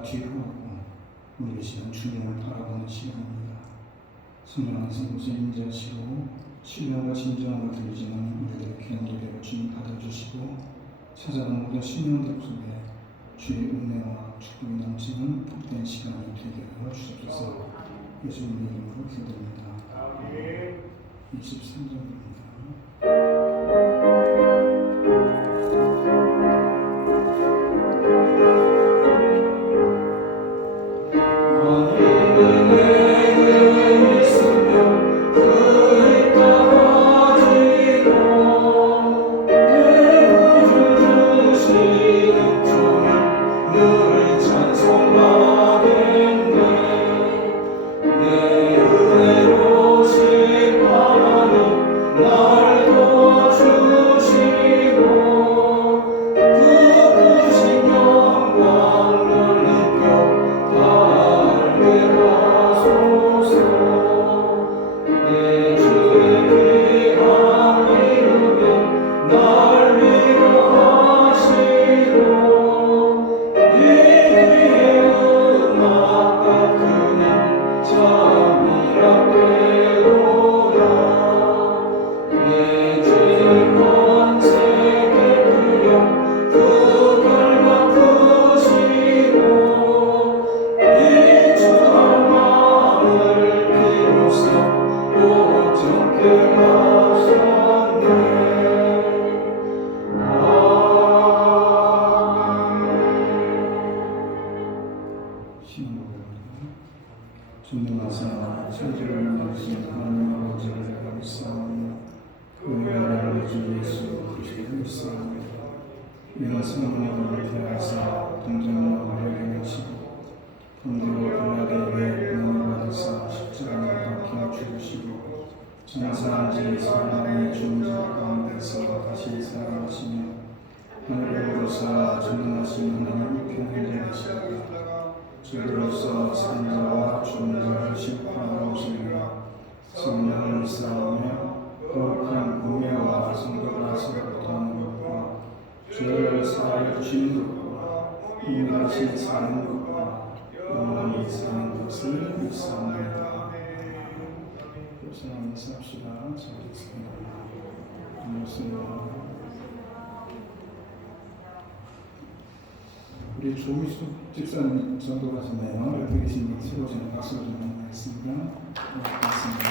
다 뒤로하고 우리 시간 주님을 바라보는 시간입니다. 성령 하나님께서 인자하시고 신령과 진정으로 들리지는 우리들의 귀한 예배를 주님 받아주시고 찾아가는 모든 신령들 속에 주의 은혜와 축복이 넘치는 복된 시간이 되게 하여 주옵소서. 예수님의 이름으로 기도드립니다. 23절입니다. 존경하사 천지를 만드신 하나님 아버지를 감사하며 그 나라를 주 예수 그리스도를 믿사오며 이런 성령을 대하사 동정녀 마리아에게 하시고 본디오 빌라도에게 고난을 받으사 십자가에 박혀 죽으시고 장사한지 사람의 존재 가운데서 다시 살아나시며 하늘에 오르사 전능하신 하나님 편에 계시다가 주로서 산자와 존재를 심판하러 오시느라 성령을 쌓으며 거룩한 공예와 성도가 서로부터하는 것과 죄를 사하여 주시는 것과 인간시 사는 것과 영원히 사는 것을 믿사옵나이다. 교수님 인사합시다. 잘했습니다. 고맙습니다. 우리 조미숙 집사님 전도 가셨네요. 옆에 계신 분 서로 저는 박수를 좀 하겠습니다. 고맙습니다.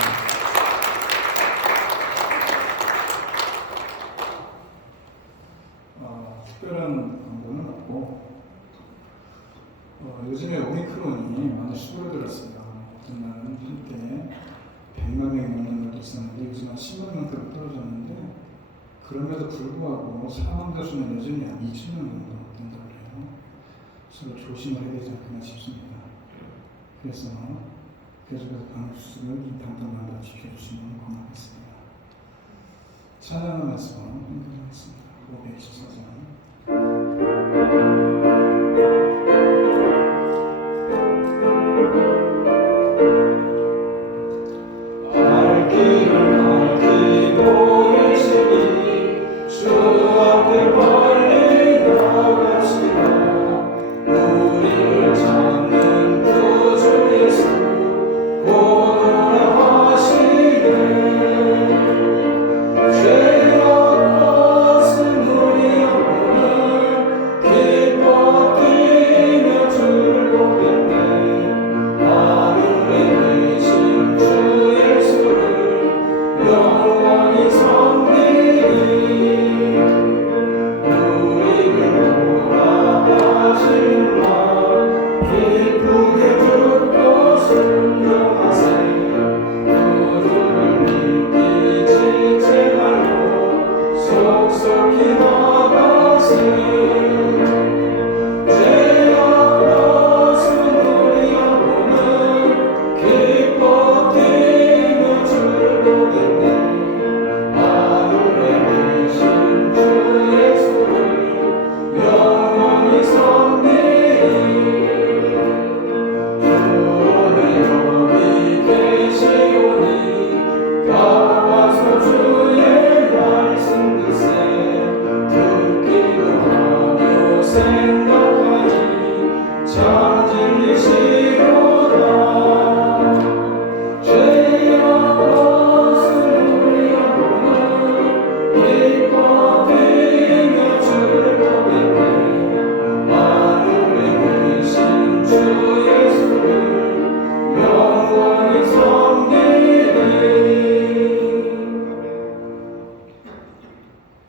특별한 광고는 없고 요즘에 오미크론이 많이 수그러들었습니다. 어떤 날은 한때 100만 명이 넘는 날도 있었는데 요즘 한 10만 명대로 떨어졌는데 그럼에도 불구하고 사망자 수는 여전히 한 2천 명 정도 된다고 해요. 서로 조심을 해야 되지 않겠나 싶습니다. 그래서 계속해서 방역수칙을 좀 당당하게 지켜주시면 고맙겠습니다. 찬양의 말씀 읽어드리겠습니다. 524장 그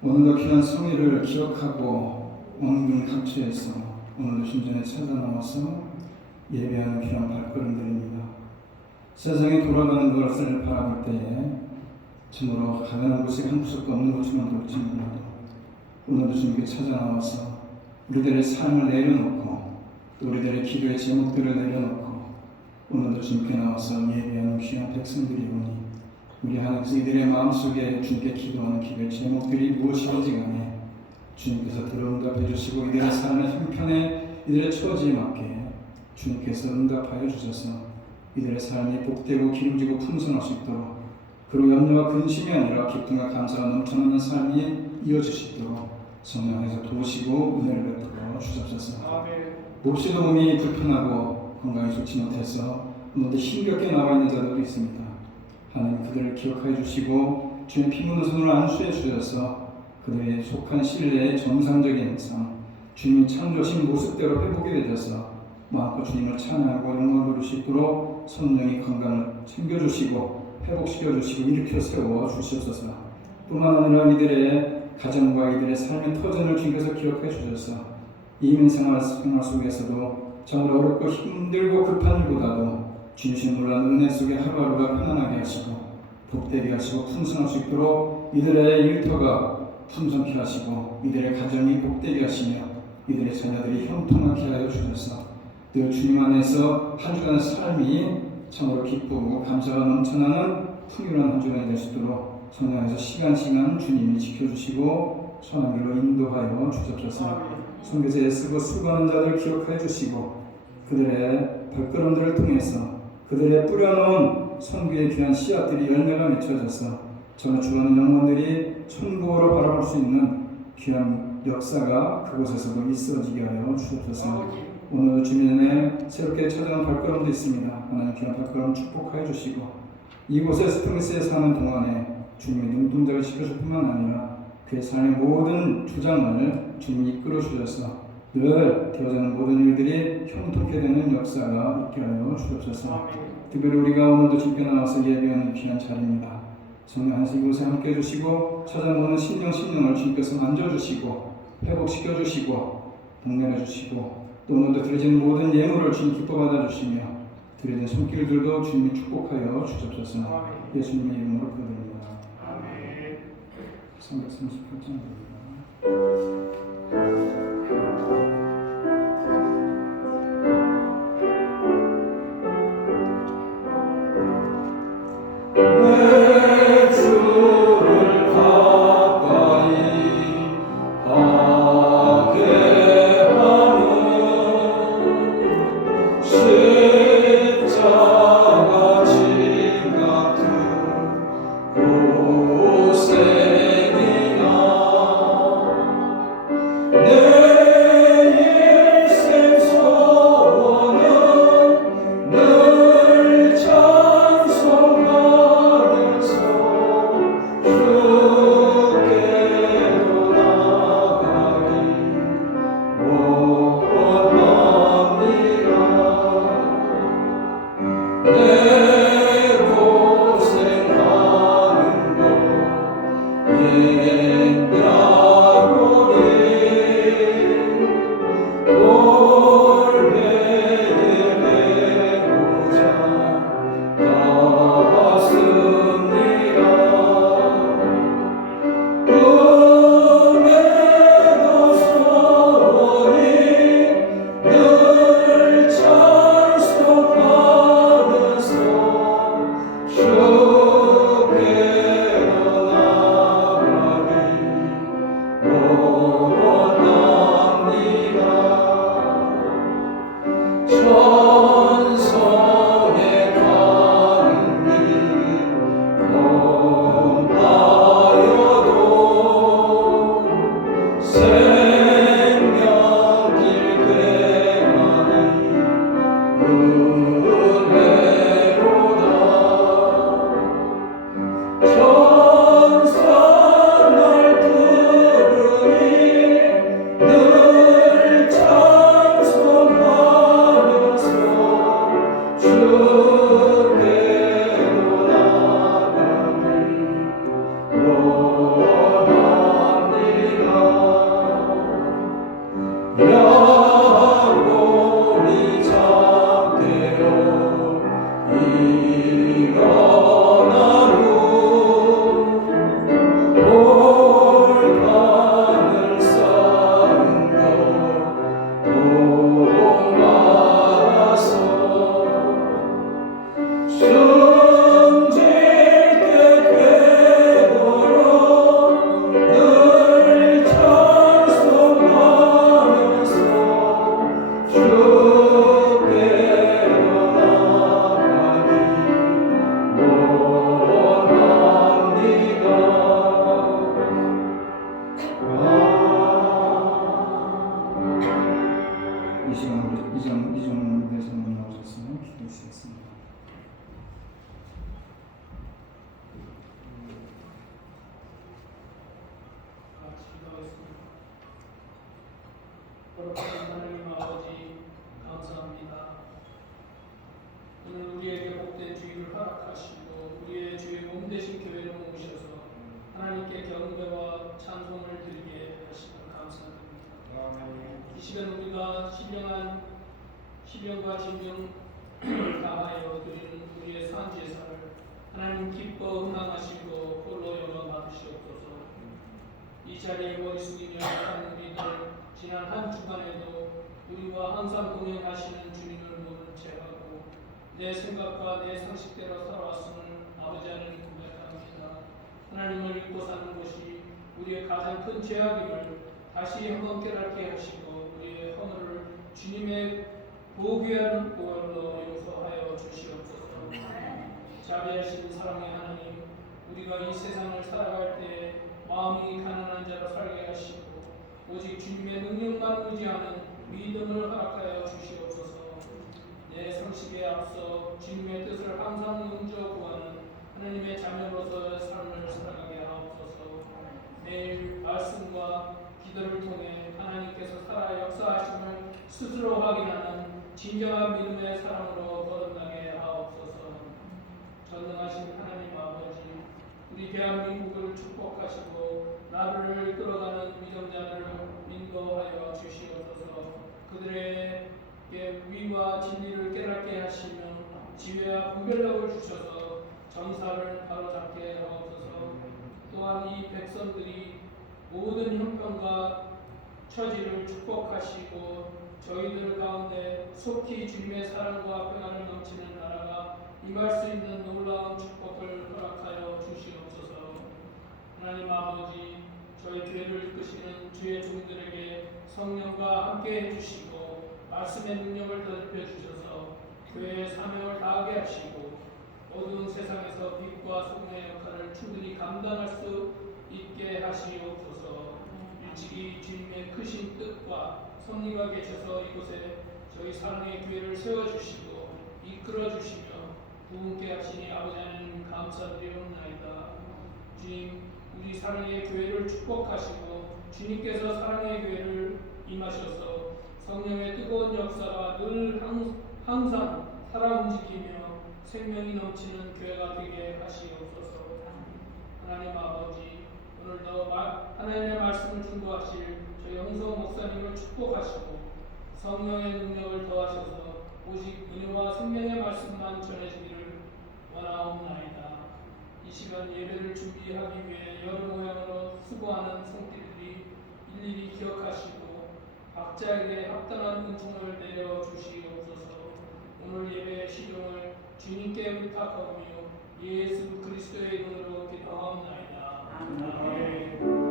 오늘도 귀한 성의를 기억하고 원근 각처에서 오늘도 신전에 찾아 나와서 예배하는 귀한 발걸음들입니다. 세상이 돌아가는 것을 바라볼 때에 참으로 가난한 곳이 한 구석도 없는 것처럼 볼지 몰라도 오늘도 주님께 찾아 나와서 우리들의 삶을 내려놓고 또 우리들의 기도의 제목들을 내려놓고 오늘도 주님께 나와서 예배하는 귀한 백성들이 오니 우리 하나님께서 이들의 마음속에 주님께 기도하는 기도의 제목들이 무엇이든지 간에 주님께서 들어응답해 주시고 이들의 삶의 형편에 이들의 처지에 맞게 주님께서 응답하여 주셔서 이들의 삶이 복되고 기름지고 풍성할 수 있도록 그리고 염려와 근심이 아니라 기쁨과 감사가 넘쳐나는 삶이 이어질 수 있도록 성령께서 도우시고 은혜를 베풀어 주옵소서. 몹시도 몸이 불편하고 건강이 좋지 못해서 오늘도 힘겹게 나와 있는 자들도 있습니다. 하나님 그들을 기억하여 주시고 주의 피 묻은 손으로 안수해 주셔서 그들의 속한 신뢰의 정상적인 삶 주님이 창조신 모습대로 회복이 되셔서 마음껏 주님을 찬양하고 영광을 돌릴 수 있도록 성령이 건강을 챙겨주시고 회복시켜주시고 일으켜 세워 주시옵소서. 뿐만 아니라 이들의 가정과 이들의 삶의 터전을 주님께서 기억해 주셔서 이민 생활 속에서도 정말 어렵고 힘들고 급한 일보다도 주님 놀란 은혜 속에 하루하루가 편안하게 하시고 복되게 하시고 풍성할 수 있도록 이들의 일터가 풍성케 하시고 이들의 가정이 복되게 하시며 이들의 자녀들이 형통하게 하여 주셔서 늘 주님 안에서 한 주간의 삶이 참으로 기쁘고 감사가 넘쳐나는 풍요로운 한 주간이 될 수 있도록 성령에서 시간 주님이 지켜주시고 선한 길로 인도하여 주옵소서. 선교제에 쓰고 수고하는 자들 기억하여 주시고 그들의 발걸음들을 통해서 그들의 뿌려놓은 선교의 귀한 씨앗들이 열매가 맺혀져서 전에 주하는 영혼들이 천국으로 바라볼 수 있는 귀한 역사가 그곳에서도 있어지게 하여 주옵소서. 오늘 주민의 새롭게 찾아온 발걸음도 있습니다. 하나님 귀한 발걸음 축복하여 주시고 이곳에 스프링스에 사는 동안에 주님의 눈동자를 지켜줄 뿐만 아니라 그의 삶의 모든 주장을 주님이 이끌어 주셔서 늘 되어지는 모든 일들이 형통케 되는 역사가 있게 하여 주옵소서. 특별히 우리가 오늘도 주님께 나와서 예배하는 귀한 자리입니다. 성령 안에서 이곳에 함께 해주시고 찾아오는 심령을 주님께서 만져주시고 회복시켜주시고 복내려주시고 또 오늘도 드려진 모든 예물을 주님 기뻐 받아주시며 드려진 손길들도 주님이 축복하여 주옵소서. 예수님의 이름으로 기도드립니다. 338장입니다. 거룩하신 하나님 아버지 감사합니다. 오늘 우리에게 복된 주일을 허락하시고 우리의 주의 몸 되신 교회로 모셔서 하나님께 경배와 찬송을 드리게 하시며 감사드립니다. 이 시간 우리가 신령과 진정을 다하여 드리는 우리의 산제사를 하나님 기뻐 흥망하시고 홀로 영광 받으시옵소서. 이 자리에 머리 숙이며 한 우리들 지난 한 주간에도 우리와 항상 동행하시는 주님을 모른 채하고 내 생각과 내 상식대로 살아왔음을 아버지 하나님 고백합니다. 하나님을 잊고 사는 것이 우리의 가장 큰 죄악임을 다시 한번 깨닫게 하시고 우리의 허물을 주님의 보귀한 보혈로 용서하여 주시옵소서. 자비하신 사랑의 하나님, 우리가 이 세상을 살아갈 때 마음이 가난한 자로 살게 하시고 오직 주님의 능력만 의지하는 믿음을 허락하여 주시옵소서. 내 상식에 앞서 주님의 뜻을 항상 응저 구하는 하나님의 자녀로서의 삶을 살아가게 하옵소서. 매일 말씀과 기도를 통해 하나님께서 살아 역사하심을 스스로 확인하는 진정한 믿음의 사랑으로 거듭나게 하옵소서. 전능하신 하나님 아버지, 우리 대한민국을 축복하시고 나라를 끌어가는 위정자들을 인도하여 주시옵소서. 그들에게 위와 진리를 깨닫게 하시며 지혜와 분별력을 주셔서 정사를 바로잡게 하옵소서. 또한 이 백성들이 모든 형편과 처지를 축복하시고 저희들 가운데 속히 주님의 사랑과 평안을 넘치는 나라가 임할 수 있는 놀라운 축복을 허락하여 주시옵소서. 하나님 아버지, 저희 교회를 이끄시는 주의 종들에게 성령과 함께 해주시고 말씀의 능력을 더입혀 주셔서 교회의 사명을 다하게 하시고 어두운 세상에서 빛과 소금의 역할을 충분히 감당할 수 있게 하시옵소서. 일찍이 주님의 크신 뜻과 섭리가 계셔서 이곳에 저희 사랑의 교회를 세워주시고 이끌어주시며 부흥케 하시니 아버지 하나님 감사드리옵나이다. 주님, 우리 사랑의 교회를 축복하시고 주님께서 사랑의 교회를 임하셔서 성령의 뜨거운 역사가 늘 항상 살아 움직이며 생명이 넘치는 교회가 되게 하시옵소서. 하나님 아버지, 오늘도 하나님의 말씀을 중보하실 저희 홍성 목사님을 축복하시고 성령의 능력을 더하셔서 오직 은혜와 생명의 말씀만 전해지기를 원하옵나이다. 이 시간 예배를 준비하기 위해 여러 모양으로 수고하는 성도들이 일일이 기억하시고 각자에게 합당한 은총을 내려주시옵소서. 오늘 예배의 시종을 주님께 부탁하오며 예수 그리스도의 이름으로 기도하옵나이다. 아멘.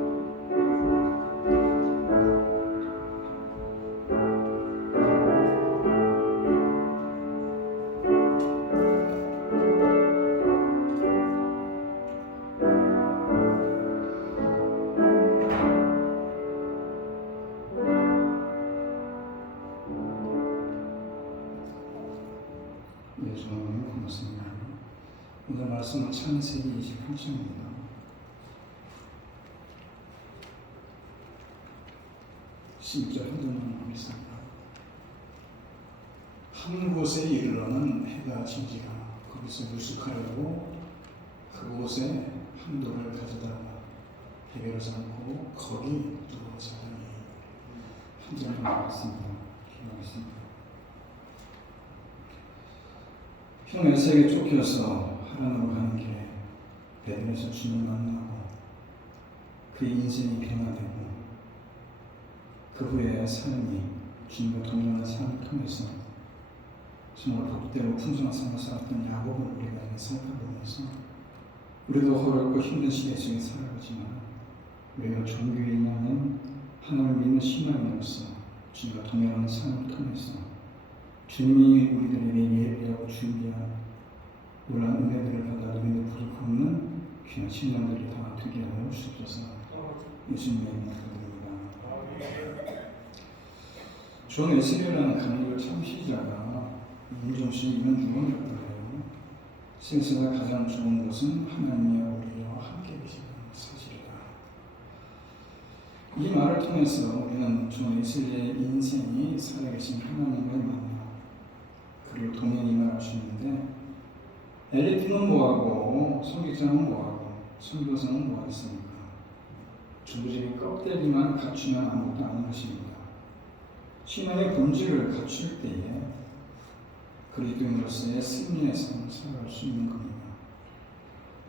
주님 고맙습니다. 오늘 말씀은 창세기 28장입니다. 진짜 한동안 하겠습니다. 한 곳에 이르러는 해가 진지라 거기서 유숙하려고 그곳에 한 돌을 가져다가 해결을 잡고 거기 두어 자더니 한 장을 나왔습니다. 기도하겠습니다. 형 에서에게 쫓겨서 하란으로 가는 길에 베델에서 주님을 만나고 그의 인생이 변화되고 그 후에 삶이 주님과 동행하는 삶을 통해서 정말 복되고 풍성한 삶을 살았던 야곱을 우리가 생각해보면서 우리도 어렵고 힘든 시대 속에 살아가지만 우리가 종교에 있는 하나님을 믿는 신앙으로서 주님과 동행하는 삶을 통해서 주님이 우리들에게 예배하고 준비한 놀라운 은혜들을 받아 우리의 부족없는 귀한 신앙들이 다 되게 하여 주옵소서. 예수님의 이름으로 기도드립니다. 존 웨슬리라는 감리교 창시자가 문정씨 이면주원이었더래요. 세상에 가장 좋은 것은 하나님의 우리와 함께 계시는 사실이다. 이 말을 통해서 우리는 주 웨슬리의 인생이 살아계신 하나님과의 만남 그리고 동행임을 알 수 있는데 엘리트는 뭐하고 성직자는 뭐하고 선교사는 뭐하겠습니까? 주부지의 껍데기만 갖추면 아무것도 아닌 것입니다. 신앙의 본질을 갖출 때에 그리스도인으로서의 승리의 삶을 살아갈 수 있는 겁니다.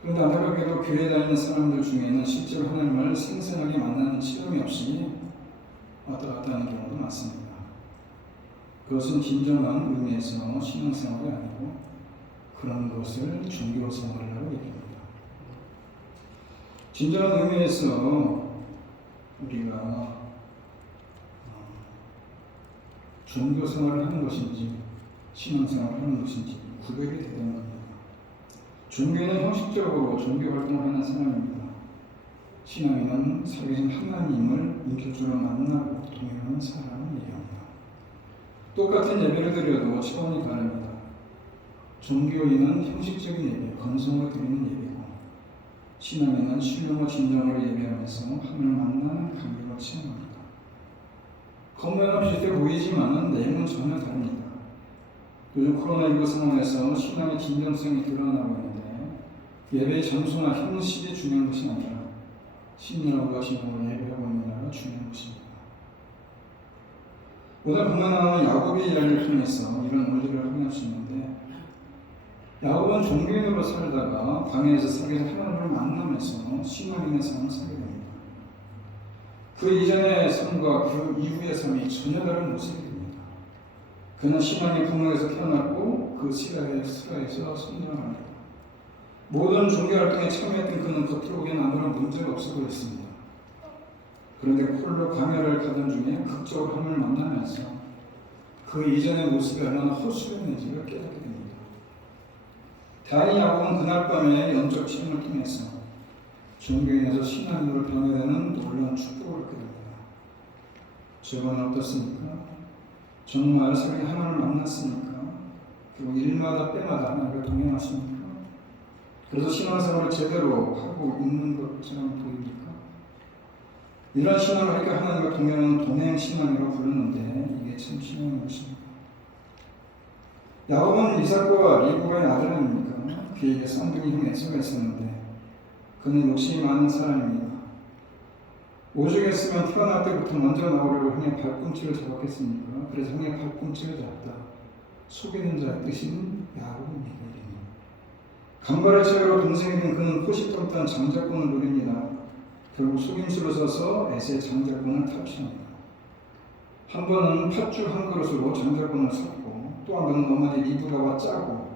그런데 안타깝게도 교회에 다니는 사람들 중에는 실제로 하나님을 생생하게 만나는 체험이 없이 왔다 갔다 하는 경우도 많습니다. 그것은 진정한 의미에서 신앙생활이 아니고 그런 것을 종교생활이라고 얘기합니다. 진정한 의미에서 우리가 종교생활을 하는 것인지 신앙생활을 하는 것인지 구별이 되는 겁니다. 종교인은 형식적으로 종교활동을 하는 사람입니다. 신앙인은 살아계신 하나님을 인격적으로 만나고 동행하는 사람을 얘기합니다. 똑같은 예배를 드려도 차원이 다릅니다. 종교인은 형식적인 예배, 건성으로 드리는 예배고 신앙인은 신령과 진정으로 예배하면서 하나님을 만나는 감격을 체험합니다. 겉모양은 비슷해 보이지만 내용은 전혀 다릅니다. 요즘 코로나19 상황에서 신앙의 진정성이 드러나고 있는데 예배의 장소나 형식이 중요한 것이 아니라 신이라고 하신 분을 예배하고 있느냐가 중요한 것입니다. 오늘 본문은 야곱의 이야기를 통해서 이런 원리를 확인할 수 있는데 야곱은 종교인으로 살다가 광야에서 살아계신 하나님을 만나면서 신앙인의 삶을 살게 됩니다. 그 이전의 삶과 그 이후의 삶이 전혀 다른 모습이 됩니다. 그는 신앙의 부모에서 태어났고 그 스가에서 성장합니다. 모든 종교활동에 참여했던 그는 겉으로 보기에는 아무런 문제가 없어 보였습니다. 그런데 홀로 광야를 가던 중에 극적으로 하나님을 만나면서 그 이전의 모습이 얼마나 허술했는지를 깨닫게 됩니다. 다행히 야곱은 그날 밤에 영적 체험을 통해서 종교인에서 신앙인으로 변화되는 놀라운 축복을 얻게 됩니다. 저건 어떻습니까? 정말 살게 하나님을 만났습니까? 그리고 일마다 때마다 하나님을 동행하십니까? 그래서 신앙생활을 제대로 하고 있는 것처럼 보입니까? 이런 신앙을 하니까 하나님과 동행하는 동행신앙이라고 부르는데 이게 참 신앙인 것입니다. 야곱은 이삭과 리브가의 아들 아닙니까? 그에게 쌍둥이 형 에서가 있었는데 그는 욕심이 많은 사람입니다. 오죽했으면 태어날 때부터 먼저 나오려고 형의 발꿈치를 잡았겠습니까? 그래서 형의 발꿈치를 잡다. 속이는 자의 뜻인 야곱입니다. 간발의 차이로 동생이 된 그는 호시탐탐 장자권을 노립니다. 결국 속임수를 써서 에세의 장자권을 탈취합니다. 한 번은 팥죽 한 그릇으로 장자권을 샀고 또 한 번은 어머니 리브가와 짜고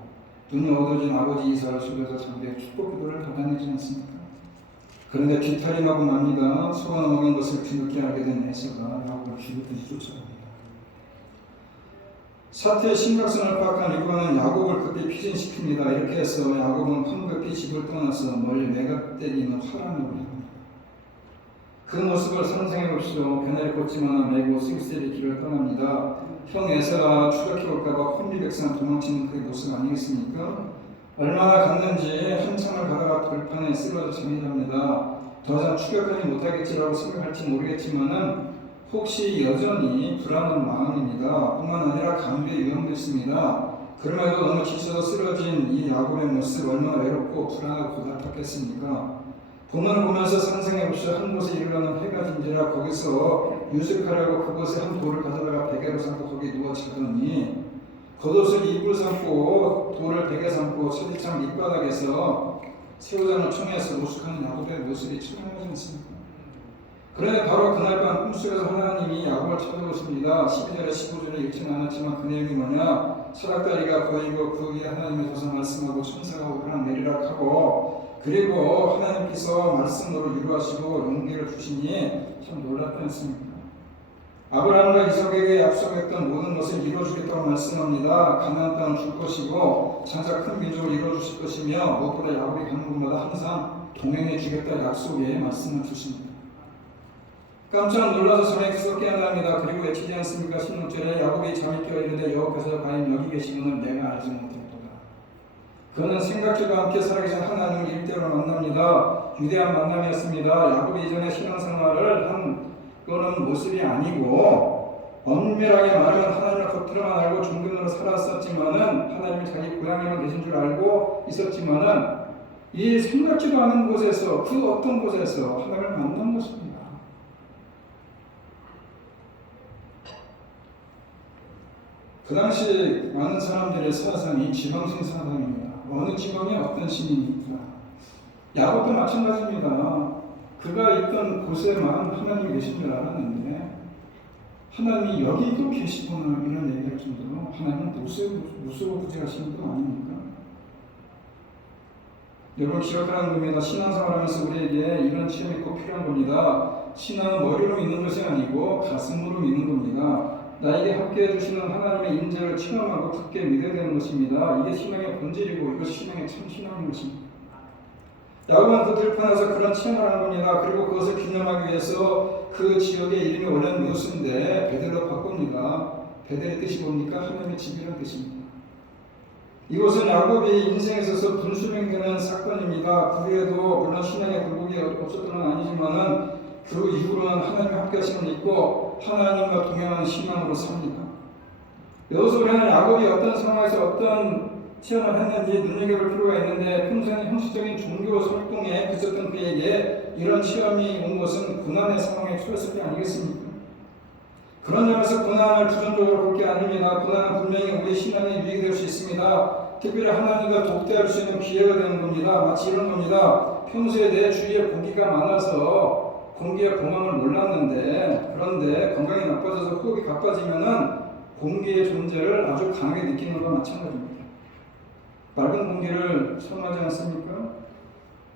눈이 어두워진 아버지 이삭을 속여서 자기의 축복 기도를 받아내지 않습니까? 그런데 뒤탈임하고 맙니다. 소가 먹은 것을 뒤늦게 알게 된 에서가 야곱을 죽이듯이 쫓아갑니다. 사태의 심각성을 파악한 리브가는 야곱을 급히 피신시킵니다. 이렇게 해서 야곱은 황급히 집을 떠나서 멀리 매각대기 있는 하란으로 향합니다. 그 모습을 상상해 봅시오. 베넬 꽂지만 메고 스위스의 길을 떠납니다. 형 에서가 추격해 올까봐 혼비백산 도망치는 그 모습 아니겠습니까? 얼마나 갔는지 한참을 가다가 돌판에 쓰러져 잠이 잡니다. 더 이상 추격하지 못하겠지라고 생각할지 모르겠지만은 혹시 여전히 불안한 마음입니다. 뿐만 아니라 감기에 위험도 있습니다. 그럼에도 너무 지쳐서 쓰러진 이 야곱의 모습 얼마나 외롭고 불안하고 고달팠겠습니까? 본문을 보면서 상상해보시오. 한 곳에 이르러는 해가 진지라 거기서 유숙하려고 그곳에 한 돌을 가져다가 베개로 삼고 거기 누워 자더니 겉옷을 이불 삼고 돌을 베개 삼고 채디창 밑바닥에서 새우장을 청해서 노숙하는 야곱의 모습이 처량하지 않습니까? 그런데 바로 그날 밤 꿈속에서 하나님이 야곱을 찾아오십니다. 12절에 15절에 읽지는 않았지만 그 내용이 뭐냐? 사닥다리가 보이고 그 위에 하나님의 조상 말씀하고 천사가 오르락 내리락 하고 그리고 하나님께서 말씀으로 유로하시고 용기를 주시니 참 놀랍지 않습니까? 아브라함과 이삭에게 약속했던 모든 것을 이루어주겠다고 말씀합니다. 가나안 땅을 줄 것이고 장차 큰 민족을 이루어주실 것이며 무엇보다 야곱이 가는 곳마다 항상 동행해 주겠다 약속의 말씀을 주십니다. 깜짝 놀라서 잠에서 깨어납니다. 그리고 외치지 않습니까? 16절에 야곱이 잠이 깨어 있는데 여호와께서 과연 여기 계시는을 내가 알지 못했도다. 그는 생각지도 않게 살아계신 하나님을 일대로 만납니다. 유대한 만남이었습니다. 야곱이 이전에 신앙생활을 한 또는 모습이 아니고 엄밀하게 말하면 하나님을 겉으로만 알고 종교인으로 살았었지만은 하나님이 자기 고향에만 계신 줄 알고 있었지만은 이 생각지도 않은 곳에서 그 어떤 곳에서 하나님을 만난 것입니다. 그 당시 많은 사람들의 사상이 지방신 사상입니다. 어느 지방에 어떤 신입니까? 야곱도 마찬가지입니다. 그가 있던 곳에만 하나님이 계신 줄 알았는데 하나님이 여기도 계시구나 이런 얘기할 정도로 하나님은 무소부지하신 분 아닙니까? 여러분 기억하는 겁니다. 신앙생활하면서 우리에게 이런 체험이 꼭 필요한 겁니다. 신앙은 머리로 믿는 것이 아니고 가슴으로 믿는 겁니다. 나에게 함께해 주시는 하나님의 인자를 체험하고 굳게 믿어야 되는 것입니다. 이게 신앙의 본질이고 이것이 신앙의 참 신앙인 것입니다. 야곱은 그 들판에서 그런 체험을 하는 겁니다. 그리고 그것을 기념하기 위해서 그 지역의 이름이 원래는 무엇인데 베델로 바꿉니다. 베델의 뜻이 뭡니까? 하나님의 집이라는 뜻입니다. 이곳은 야곱이 인생에 있어서 분수명되는 사건입니다. 그 후에도 물론 신앙의 굴곡이 없었던 건 아니지만은 그 이후로는 하나님과 함께 하심을 믿고 하나님과 동행하는 신앙으로 삽니다. 여기서 우리는 야곱이 어떤 상황에서 어떤 체험을 했는지 눈여겨볼 필요가 있는데 평소에는 형식적인 종교 활동에 그쳤던 그에게 이런 체험이 온 것은 고난의 상황에 처했을 때 아니겠습니까? 그런 점에서 고난을 부정적으로 볼 게 아닙니다. 고난은 분명히 우리 신앙에 유익이 될 수 있습니다. 특별히 하나님과 독대할 수 있는 기회가 되는 겁니다. 마치 이런 겁니다. 평소에 내 주위에 공기가 많아서 공기의 공황을 몰랐는데 그런데 건강이 나빠져서 호흡이 가빠지면은 공기의 존재를 아주 강하게 느끼는 것과 마찬가지입니다. 맑은 공기를 선호하지 않습니까?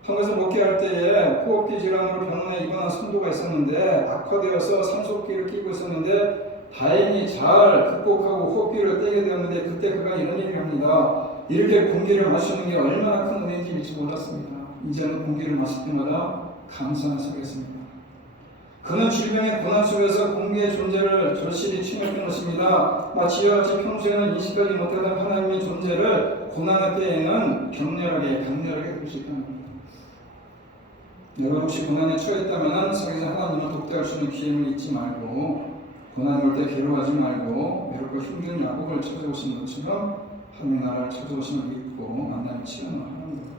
한국에서 목회할 때에 호흡기 질환으로 병원에 입원한 선도가 있었는데 악화되어서 산소호흡기를 끼고 있었는데 다행히 잘 극복하고 호흡기를 떼게 되었는데 그때 그가 이런 얘기를 합니다. 이렇게 공기를 마시는 게 얼마나 큰 은혜인지 미처 몰랐습니다. 이제는 공기를 마실 때마다 감사는 서겠습니다. 그는 질병의 고난 속에서 공기의 존재를 절실히 체험했던 것입니다. 마치 이와 같이 평소에는 인식하지 못하던 하나님의 존재를 고난의 때에는 강렬하게 느낄 수 있다는 겁니다. 여러분 혹시 고난에 처했다면 성경에서 하나님을 독대할 수 있는 기회를 잊지 말고 고난이 올 때 괴로워하지 말고 외롭고 힘든 야곱을 찾아오신 것처럼 하나님의 나라를 찾아오심을 믿고 만남을 체험을 하는 겁니다.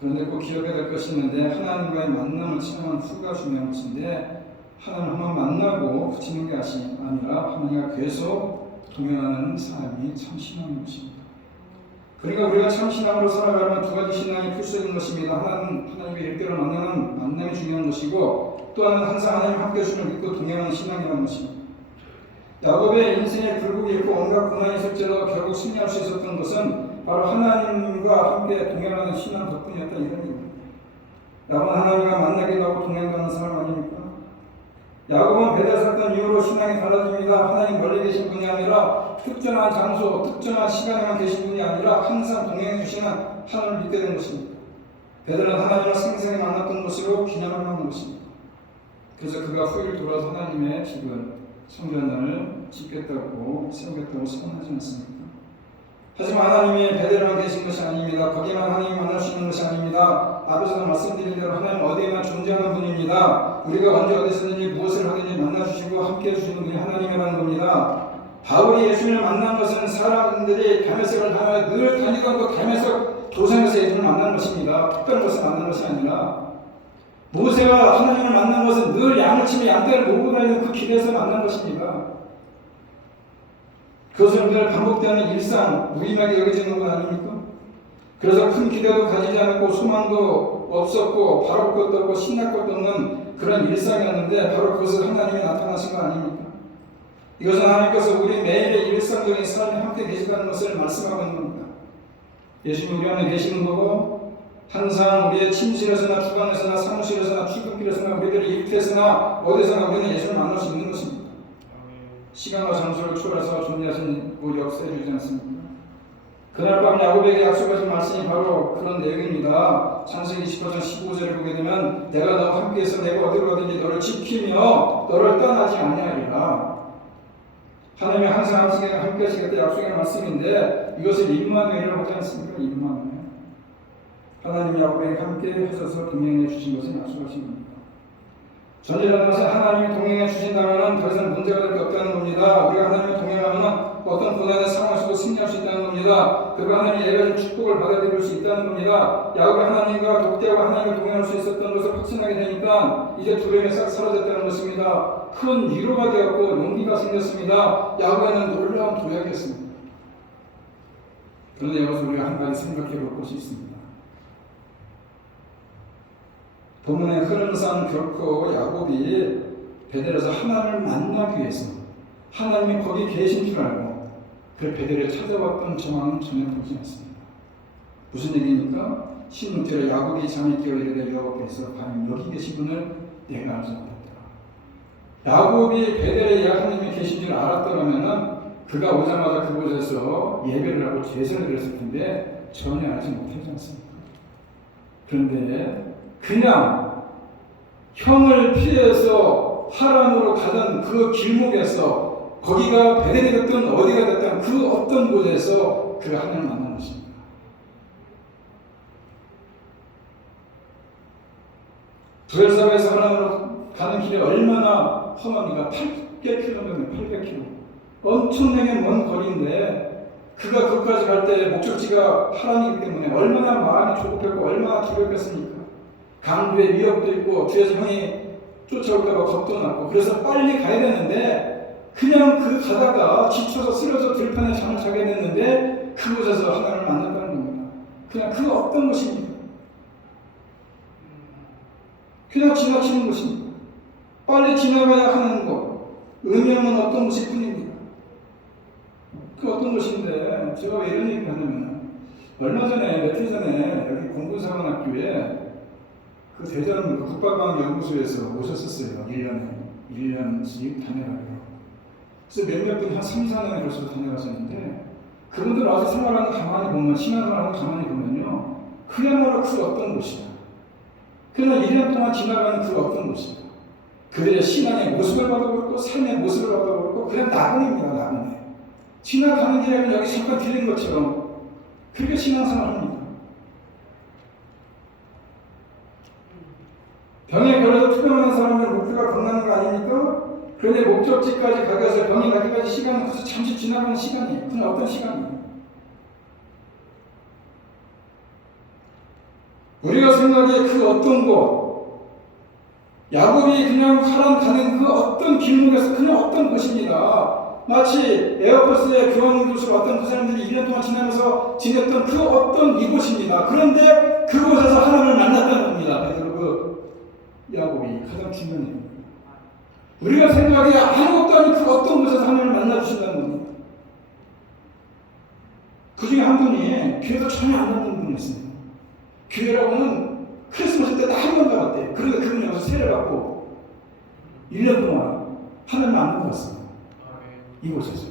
그런데 꼭 기억해야 될 것이 있는데 하나님과의 만남을 체험한 후가 중요한 것인데 하나님을 한번 만나고 그치는 게 아니라 하나님과 계속 동행하는 삶이 참 신앙인 것입니다. 그러니까 우리가 참 신앙으로 살아가려면 두 가지 신앙이 필수적인 것입니다. 하나님의 일대로 만나는 만남이 중요한 것이고 또 하나는 항상 하나님 함께 해주심을 믿고 동행하는 신앙이라는 것입니다. 야곱의 인생의 굴곡이 있고 온갖 고난이 있을지라도 결국 승리할 수 있었던 것은 바로 하나님과 함께 동행하는 신앙 덕분이었다 이런 얘기입니다. 야곱은 하나님과 만나기도 하고 동행도 하는 사람 아닙니까? 야곱은 베델 사건 이후로 신앙이 달라집니다. 하나님 멀리 계신 분이 아니라 특정한 장소, 특정한 시간에만 계신 분이 아니라 항상 동행해 주시는 하나님을 믿게 된 것입니다. 베델은 하나님을 생생히 만났던 곳으로 기념을 하는 것입니다. 그래서 그가 후일 돌아서 하나님의 집을 성전을 짓겠다고 세우겠다고 선언하지 않습니까? 하지만 하나님이 베델에만 계신 것이 아닙니다. 거기만 하나님 만날 수 있는 것이 아닙니다. 앞에서 말씀드린 대로 하나님 어디에나 존재하는 분입니다. 우리가 언제 어디서든지 무엇을 하든지 만나주시고 함께해 주시는 분이 하나님이라는 겁니다. 바울이 예수님을 만난 것은 사람들이 다메섹을 하며 늘 다니던 그 다메섹 도상에서 예수님을 만난 것입니다. 특별한 것을 만난 것이 아니라 모세가 하나님을 만난 것은 늘 양을 치며 양떼를 몰고 다니는 그 길에서 만난 것입니다. 그것은 늘 반복되는 일상, 무의미하게 여겨지는 것 아닙니까? 그래서 큰 기대도 가지지 않았고 소망도 없었고 바랄 것도 없고 신날 것도 없는 그런 일상이었는데 바로 그것을 하나님이 나타나신 거 아닙니까? 이것은 하나님께서 우리 매일의 일상적인 삶에 함께 계시다는 것을 말씀하고 있는 겁니다. 예수님 우리 안에 계시는 거고 항상 우리의 침실에서나 주방에서나 사무실에서나 출근길에서나 우리들의 일터에서나 어디서나 우리는 예수님을 만날 수 있는 것입니다. 시간과 장소를 초월해서 존재하신 우리 역사해 주지 않습니까? 그날 밤 야곱에게 약속하신 말씀이 바로 그런 내용입니다. 창세기 28장 15절을 보게 되면 내가 너와 함께해서 내가 어디로 가든지 너를 지키며 너를 떠나지 아니하리라. 하나님이 항상 함께 하시겠다 약속의 말씀인데 이것을 임마누엘이라고 하지 않습니까? 임마누엘. 하나님이 야곱에게 함께 하셔서 동행해 주신 것을 약속하신 겁니다. 전제라는 것은 하나님이 동행해 주신다면 더 이상 문제가 될 게 없다는 겁니다. 우리가 하나님과 동행하면 어떤 고난의 상황 속에 승리할 수 있다는 겁니다. 그리고 하나님이 예배적 축복을 받아들일 수 있다는 겁니다. 야곱이 하나님과 독대하고 하나님과 동행할 수 있었던 것을 확신하게 되니까 이제 두려움이 싹 사라졌다는 것입니다. 큰 위로가 되었고 용기가 생겼습니다. 야곱에는 놀라운 도약이었습니다. 그런데 여기서 우리가 한 가지 생각해 볼 것이 있습니다. 본문의 흐름상 결코 야곱이 베델에서 하나님을 만나기 위해서 하나님이 거기 계신 줄 알고 그 베델에 찾아왔던 정황은 전혀 보지 않습니다. 무슨 얘기입니까? 16절에 야곱이 잠이 깨어 이르되 여호와께서 과연 여기 계신 분을 내가 알지 못했다. 야곱이 베델에 하나님이 계신 줄 알았더라면 그가 오자마자 그곳에서 예배를 하고 제사를 드렸을 텐데 전혀 알지 못하지 않습니까? 그런데 그냥 형을 피해서 하란으로 가던 그 길목에서 거기가 베델이 됐든 어디가 됐든 그 어떤 곳에서 그가 하나님을 만난 것입니다. 부엘사바에서 하란으로 가는 길이 얼마나 험합니까? 800km면 800km. 엄청나게 먼 거리인데 그가 거기까지 갈 때 목적지가 하란이기 때문에 얼마나 마음이 조급했고 얼마나 두렵겠습니까? 강도의 위협도 있고 뒤에서 형이 쫓아올까봐 겁도 났고 그래서 빨리 가야 되는데 그냥 그 가다가 지쳐서 쓰러져 들판에 잠을 자게 됐는데 그곳에서 하나님을 만났다는 겁니다. 그냥 그 어떤 것입니다. 그냥 지나치는 것입니다. 빨리 지나가야 하는 것, 의미는 어떤 것일 뿐입니다. 그 어떤 것인데 제가 왜 이런 얘기를 하냐면 얼마 전에 며칠 전에 여기 공군사관학교에 그 대전 국방연구소에서 오셨었어요. 1년씩 다녀가요. 그래서 몇몇 분 한 3, 4년에 벌써 다녀가셨는데 그분들 와서 생활하는 거 가만히 보면 신앙생활하는 거 가만히 보면요 그야말로 그 어떤 곳이야. 그냥 1년 동안 지나가는 그 어떤 곳이야. 그들의 신앙의 모습을 봐도 그렇고 삶의 모습을 봐도 그렇고 그냥 나그네입니다. 나그네. 지나가는 길에 여기 잠깐 들린 것처럼 그렇게 신앙생활합니다. 병에 걸려서 투병하는 사람들 목표가 건강한 거 아닙니까? 그런데 목적지까지 가서 병이 가기까지 시간은 그래서 잠시 지나가는 시간이에요. 그건 어떤 시간이에요? 우리가 생각해 그 어떤 곳, 야곱이 그냥 하란 가는 그 어떤 길목에서 그냥 어떤 곳입니다. 마치 에어버스에 교환교수로 왔던 그 사람들이 1년 동안 지나면서 지냈던 그 어떤 이곳입니다. 그런데 그곳에서 하나님을 만났다는 겁니다. 베드로 그 야곱이 가장 중요한 얘기입니다. 우리가 생각해 아무것도 아닌 그 어떤 곳에서 하나님을 만나주신다는 겁니다. 그 중에 한 분이 교회도 전혀 안 다니는 분이 있습니다. 교회라고는 크리스마스 때 한 번 가봤대요. 그런데 그분이 와서 세례 받고 1년 동안 하나님을 안 만났어요. 이곳에서.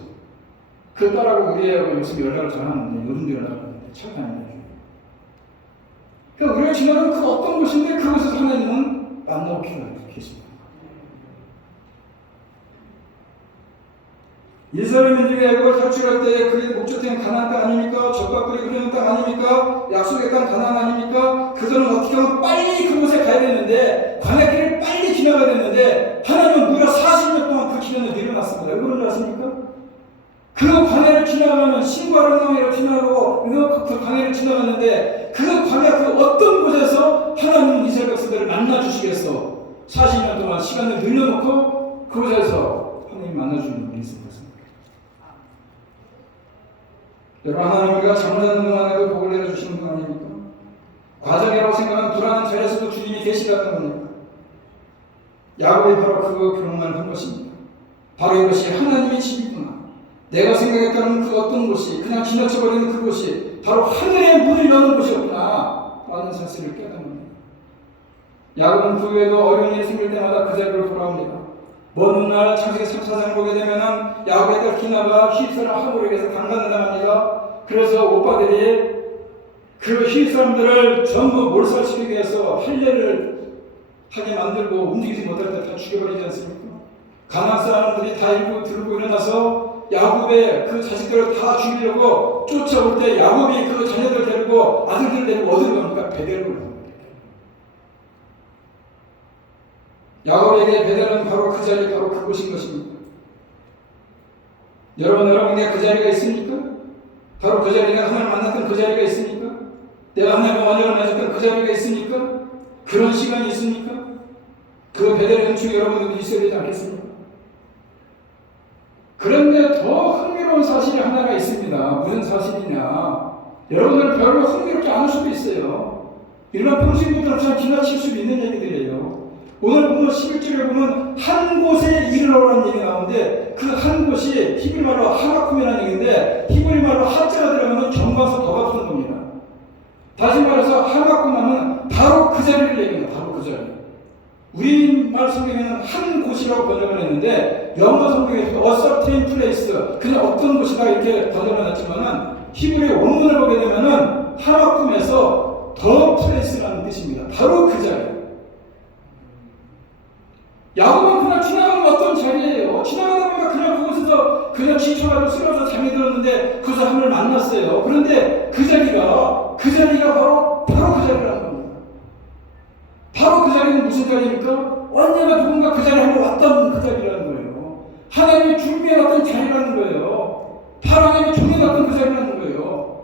그 딸하고 우리 애하고 요즘 연락을 잘 하는데 요즘도 연락을 하는데 참 다행이에요. 그러니까 우리가 지나간 그 어떤 곳인데 그곳에서 하나님은 만나고 계십니다. 이스라엘 민족이 애굽을 탈출할 때 그의 목적지는 가나안 땅 아닙니까? 젖밥꿀이 흐르는 땅 아닙니까? 약속의 땅 가나안 아닙니까? 그들은 어떻게 하면 빨리 그곳에 가야 되는데 광야길을 빨리 지나가야 되는데 하나님은 무려 40년 동안 그 기간을 내려놨습니다. 왜 그런지 아십니까? 그 광야를 지나가면 신과를 광야를 지나가고 그 광야를 지나갔는데 그 광야 그 어떤 곳에서 하나님은 이스라엘 백성들을 만나주시겠어. 40년 동안 시간을 늘려놓고 그곳에서 하나님 만나주는 일이 있을 것입니다. 여러분 하나님과 잠자는 동안에도 복을 내려주시는 분 아닙니까? 과정이라고 생각하는 불안한 자리에서도 주님이 계시다는 겁니다. 야곱이 바로 그 경험을 한 것입니다. 바로 이것이 하나님의 집이구나. 내가 생각했던 그 어떤 곳이 그냥 지나쳐버리는 그곳이 바로 하늘의 문을 여는 곳이었구나 라는 사실을 깨닫습니다. 야곱은 그 후에도 어려운 일이 생길 때마다 그 자리로 돌아옵니다. 먼 훗날 창세기 3사장을 보게 되면 야곱의 딸 디나가 히브사람 하몰에게서 강간을 당합니다. 그래서 오빠들이 그 히브 사람들을 전부 몰살시키기 위해서 할례를 하게 만들고 움직이지 못할 때 다 죽여버리지 않습니까? 가나안 사람들이 다 일고 들고 일어나서 야곱의 그 자식들을 다 죽이려고 쫓아올 때 야곱이 그 자녀들 데리고 아들들 데리고 어디로 갑니까? 베델로 갑니다. 야곱에게 베델은 바로 그 자리, 바로 그곳인 것입니다. 여러분에게 그 자리가 있습니까? 바로 그 자리가 하나님을 만났던 그 자리가 있습니까? 내가 하나님과 언약을 맺었던 그 자리가 있습니까? 그런 시간이 있습니까? 그 베델 근처에 여러분들도 있어야 되지 않겠습니까? 그런데 더 흥미로운 사실이 하나가 있습니다. 무슨 사실이냐? 여러분들은 별로 흥미롭지 않을 수도 있어요. 일반 평신도들은 그냥 지나칠 수도 있는 얘기들이에요. 오늘 보면 11절에 보면 한 곳에 이르러라는 얘기가 나오는데 그 한 곳이 히브리말로 하마쿰이라는 얘기인데 히브리말로 하자가 들어가면 정관사 더가 붙는 겁니다. 다시 말해서 하마쿰 하면 바로 그 자리를 얘기합니다. 바로 그 자리. 우리말 성경에는 한 곳이라고 번역을 했는데 영어 성경에서 a certain place 그냥 어떤 곳이다 이렇게 번역을 해놨지만은 히브리 원문을 보게 되면은 하마쿰에서 the place라는 뜻입니다. 바로 그 자리. 야곱은 그냥 지나가는 어떤 자리예요. 지나가다 보니까 그냥 그곳에서 그냥 지쳐가지고 쓰러져 잠이 들었는데 그 사람을 만났어요. 그런데 그 자리가 바로 그 자리라는 겁니다. 바로 그 자리는 무슨 자리입니까? 언제나 누군가 그 자리에 한번 왔던 그 자리라는 거예요. 하나님이 준비해놨던 자리라는 거예요. 하나님이 정해놨던 그 자리라는 거예요.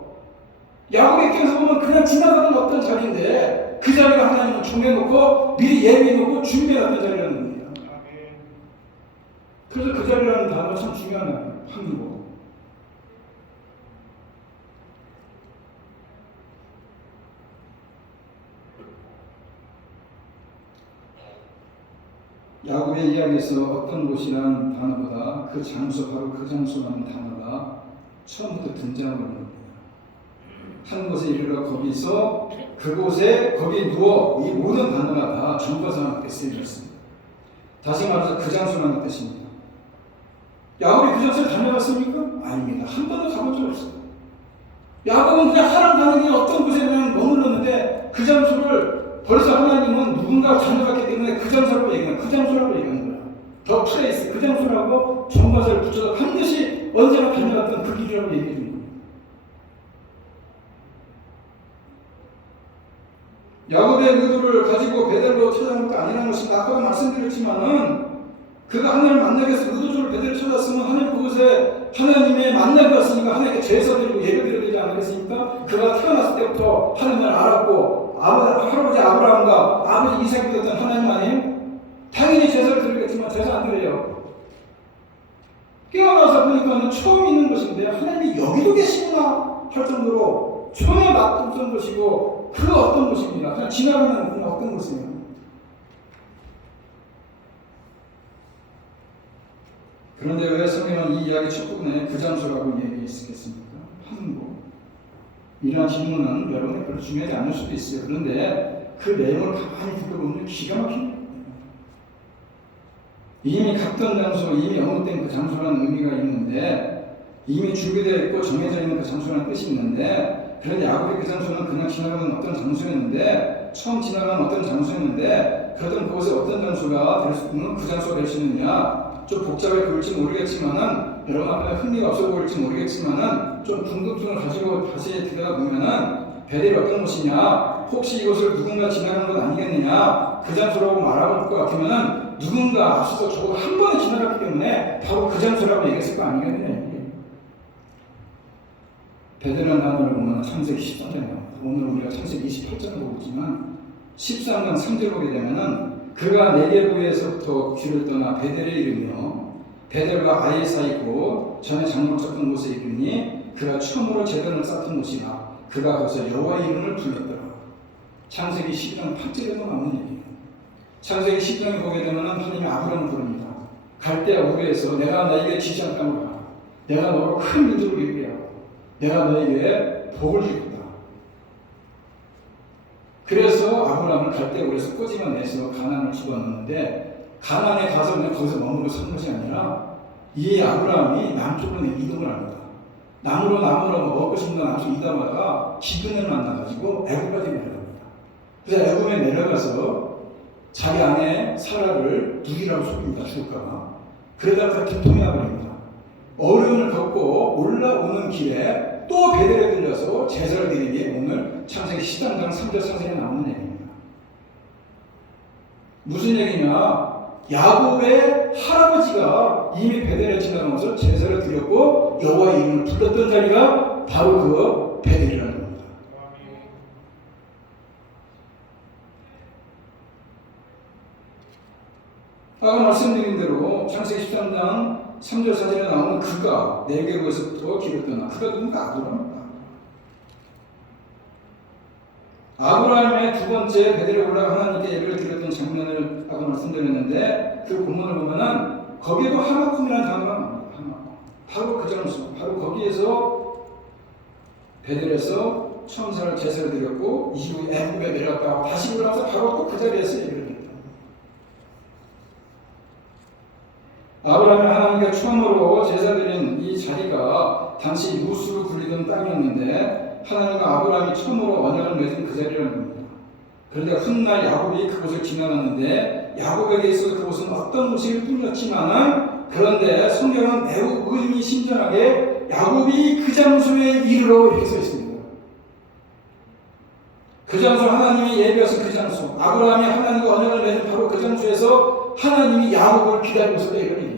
야곱의 입장에서 보면 그냥 지나가는 어떤 자리인데 그 자리가 하나님은 정해놓고 미리 예비해놓고 준비해놨던 자리라는 겁니다. 그래서 그 자리라는 단어가 참 중요한 단어예요. 한국어. 야곱의 이야기에서 어떤 곳이라는 단어보다 그 장소, 바로 그 장소라는 단어가 처음부터 등장을 하는 겁니다. 한 곳에 이르러 거기서 그곳에 거기에 누워 이 모든 단어가 다 정과사와 함께 쓰여져 있습니다. 다시 말해서 그 장소라는 뜻입니다. 야곱이 그 장소에 다녀갔습니까? 아닙니다. 한 번도 가본 적 없어요. 야곱은 그냥 하람 가는 게 어떤 곳에 그냥 머물렀는데 그 장소를 벌써 하나님은 누군가 다녀갔기 때문에 그 장소라고 얘기하는 거야. 더 플레이스, 그 장소라고 정과사를 붙여서 반드시 언제나 다녀갔던 그 길이라고 얘기해 줍니다. 야곱의 의도를 가지고 베델로 찾아간 것도 아니라는 것입니다. 아까 말씀드렸지만은 그가 하나님을 만나기 위해서 의도적으로 베델을 찾았으면 하나님 그곳에 하나님의 만나고 왔으니까 하나님께 제사 드리고 예배 드려야 되지 않겠습니까? 그가 태어났을 때부터 하나님을 알았고 할아버지 아브라함과 아버지 이삭이 되었던 하나님 아니에요? 당연히 제사를 드리겠지만 제사 안 드려요. 깨어나서 보니까 처음 있는 것인데 하나님이 여기도 계시구나 할 정도로 처음에 낯선 것이고 그 어떤 곳입니다. 그냥 지나가는 그냥 어떤 곳이에요. 그런데 왜 성경은 이 이야기 첫 부분에 그 장소라고 얘기했겠습니까? 한 곳. 이러한 질문은 여러분이 별로 중요하지 않을 수도 있어요. 그런데 그 내용을 가만히 듣고 보면 기가 막힙니다. 이미 갔던 장소, 이미 언급된 그 장소라는 의미가 있는데 이미 준비되어 있고 정해져 있는 그 장소라는 뜻이 있는데 그런데 야곱의 그 장소는 그냥 지나가는 어떤 장소였는데 처음 지나가는 어떤 장소였는데 그러던 그곳에 어떤 장소가 될 수 있는 그 장소가 될 수 있느냐 좀 복잡해 보일지 모르겠지만은 여러분한테 흥미가 없어 보일지 모르겠지만은 좀 궁금증을 가지고 다시 들여다보면은 베델이 어떤 곳이냐 혹시 이곳을 누군가 지나가는 것 아니겠느냐 그 장소라고 말할 것 같으면은 누군가 앞서서 저거 한 번에 지나갔기 때문에 바로 그 장소라고 얘기했을 거 아니겠느냐 베델이라는 단어를 보면 창세기 13장에 나옵니다. 오늘 우리가 창세기 28장을 보고 있지만 13장 3절 보게 되면은 그가 네게부에서부터 길을 떠나 베델에 이르며 베델과 아이 사이고 전에 장막 잡던 곳에 이르니 그가 처음으로 제단을 쌓던 곳이라 그가 거기서 여호와의 이름을 불렀더라. 창세기 12장 8절에도 나오는 얘기예요. 창세기 10장에 보게 되면 하나님이 아브라함을 부릅니다. 갈대아 우르에서 내가 너에게 지시한 땅으로 가. 내가 너로 큰 민족을 이루게 하고 내가 너에게 복을 주겠다. 그래서 아브라함을 갈대아 우르에서 꼬집어내서 가나안을 집어넣는데 가나안에 가서 그냥 거기서 머무르고 산 것이 아니라 이 아브라함이 남쪽으로 이동을 합니다. 나무로 먹고 싶은 남쪽 이동하다가 기근을 만나가지고 애굽까지 내려갑니다. 그래서 애굽에 내려가서 자기 아내 사라를 누이라고 속입니다. 죽을까봐. 그러다가 교통해버립니다. 어려움을 겪고 올라오는 길에 또 베델에 들려서 제사를 드리기에 오늘 창세기 13장 3절 4절에 나오는 얘기입니다. 무슨 얘기냐? 야곱의 할아버지가 이미 베델에 지나가면서 제사를 드렸고 여호와의 이름을 불렀던 자리가 바로 그 베델이라는 겁니다. 아까 말씀드린 대로 창세기 13장 3절 4절에 나오는 그가 네게부에서부터 길을 떠나 그가 누군가 아브라함입니다. 아브라함의 두 번째 베델에 올라가 하나님께 예배를 드렸던 장면을 아까 말씀드렸는데 그 본문을 보면은 거기에도 하마쿰이라는 단어가 나옵니다. 하마쿰. 바로 그 장소, 바로 거기에서 베델에서 처음 제사를 드렸고 이후에 애굽에 내려갔다가 다시 올라와서 바로 또 그 자리에서 예배를 드렸다. 아브라함이 하나님께 처음으로 제사드린 이 자리가 당시 루스로 불리던 땅이었는데 하나님과 아브라함이 처음으로 언약을 맺은 그 자리라는 겁니다. 그런데 훗날 야곱이 그곳을 지나갔는데 야곱에게 있어서 그곳은 어떤 곳일 뿐이었지만은 그런데 성경은 매우 의미심장하게 야곱이 그 장소에 이르러 이렇게 써 있습니다. 그 장소 하나님이 예비하신 그 장소 아브라함이 하나님과 언약을 맺은 바로 그 장소에서 하나님이 야곱을 기다리고서 이런 얘기예요.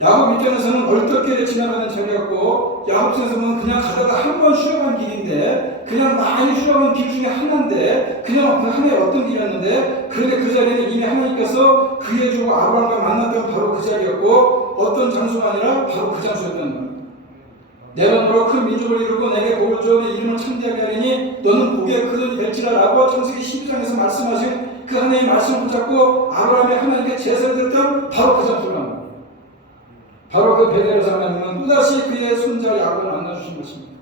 야곱 입장에서는 얼떨결에 지나가는 자리였고 야곱 입장에서는 그냥 가다가 한 번 쉬어간 길인데 그냥 많이 쉬어간 길 중에 하나인데 그냥 그 하나의 어떤 길이었는데 그런데 그 자리는 이미 하나님께서 그의 주 아브라함과 만났던 바로 그 자리였고 어떤 장소가 아니라 바로 그 장소였다는 겁니다. 내가 너로 큰 민족을 이루고 내게 복을 주어 내 이름을 창대하게 하리니 너는 복의 근원이 될지라 라고 창세기 12장에서 말씀하신 그 하나님의 말씀을 붙잡고 아브라함이 하나님께 제사를 드렸던 바로 그 장소가 나옵니다. 바로 그 베델에서 하나님은 또다시 그의 손자 야곱을 만나주신 것입니다.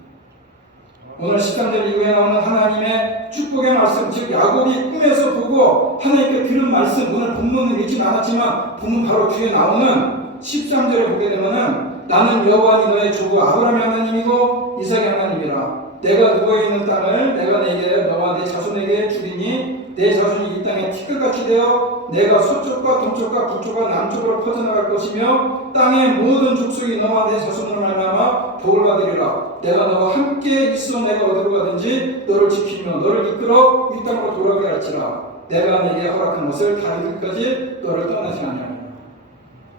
오늘 13절 이후에 나오는 하나님의 축복의 말씀, 즉 야곱이 꿈에서 보고 하나님께 들은 말씀, 오늘 본문은 읽지는 않았지만 본문 바로 뒤에 나오는 13절에 보게 되면은 나는 여호와니 너의 주고 아브라함의 하나님이고 이삭의 하나님이라. 내가 누워있는 땅을 내가 내게 너와 내 자손에게 주리니 내 자손이 이 땅에 티끌같이 되어 내가 서쪽과 동쪽과 북쪽과 남쪽으로 퍼져나갈 것이며 땅의 모든 족속이 너와 내 자손으로 말미암아 복을 받으리라. 내가 너와 함께 있어 내가 어디로 가든지 너를 지키며 너를 이끌어 이 땅으로 돌아가게 할지라. 내가 내게 허락한 것을 다 이루기까지 너를 떠나지 아니하리라.